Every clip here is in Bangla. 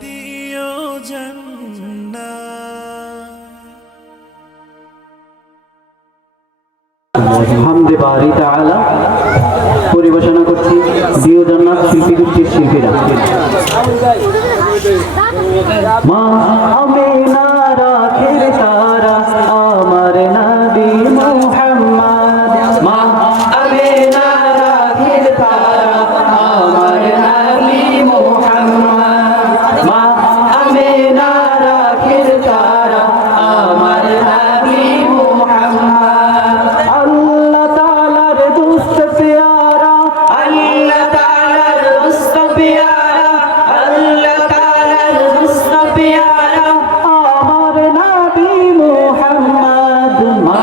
দিও জান্নাত। হামদে বারি তাআলা পরিবেশনা করছি দিও জান্নাত শিল্পী গোষ্ঠীর শিল্পীরা। মা আমিনা রাখের তারা আমার নবী মুহাম্মদ, মা আমিনা রাখের তারা আমার নবী মুহাম্মদ, মা আমিনা রাখের তারা আমার নবী মুহাম্মদ। আল্লাহ তাআলার দুস্ত প্যারা, আল্লাহ তাআলার দুস্ত প্যারা, আল্লাহ তাআলার দুস্ত প্যারা আমার নবী মুহাম্মদ, মা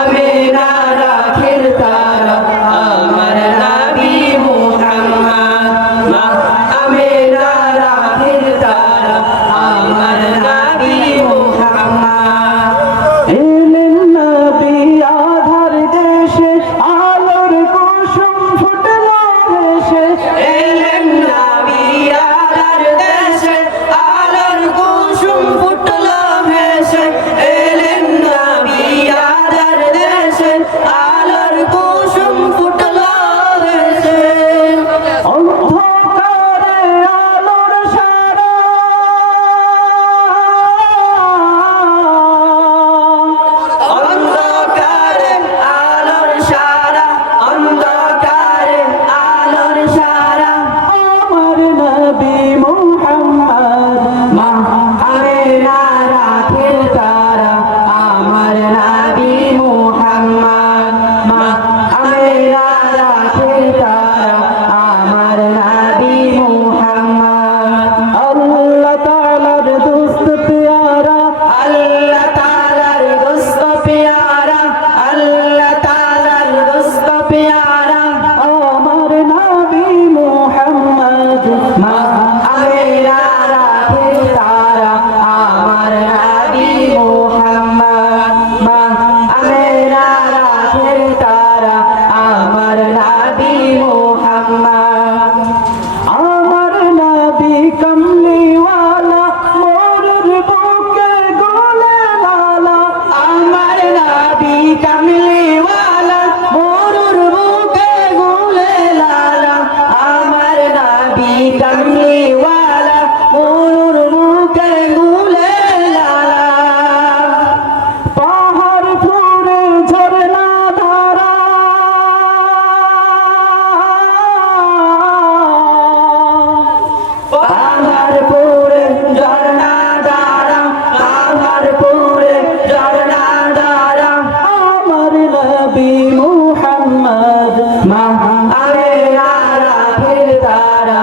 আমিনা রাখের তারা আমার নবী মুহাম্মদ, মা আমিনা রাখের তারা আমার নবী মুহাম্মদ। এলেন নবী আধার দেশে আলোর কুসুম ফুটলো হেসে, এলেন নবী আধার দেশে আলোর কুসুম ফুটলো হেসে, এলেন নবী আধার দেশে আলোর কুসুম ফুটলো হেসে। অন্ধকারে আলোর সারা, অন্ধকারে আলোর সারা, অন্ধকারে আলোর সারা আমার নবী মুহাম্মদ, মা আমিনা রাখের তারা আমার নবী মুহাম্মদ, মা আমিনা রাখের তারা আমার নবী মুহাম্মদ। আল্লাহ তাআলার দোস্ত প্যারা, আল্লাহ তাআলার দোস্ত প্যারা, আল্লাহ তাআলার দোস্ত প্যারা আমার নবী মুহাম্মদ, মা আমিনা রাখের তারা আমার নবী মুহাম্মদ, মা আমিনা রাখের তারা আমার নবী মুহাম্মদ। আমার নবী কমলিওয়ালা মোরের বুকে গোলে লালা, আমার নবী কমলিওয়ালা মোরের বুকে গোলে লালা, আমার নবী কমলিওয়ালা মোরের বুকে গোলে লালা। পাহাড় ফুঁড়ে ঝরনা ধারা, পাহাড় ফুঁড়ে ঝরনা ধারা, পাহাড় ফুঁড়ে ঝরনা ধারা আমার নবী মুহাম্মদ, মা আমিনা রাখের তারা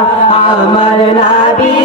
আমার নবী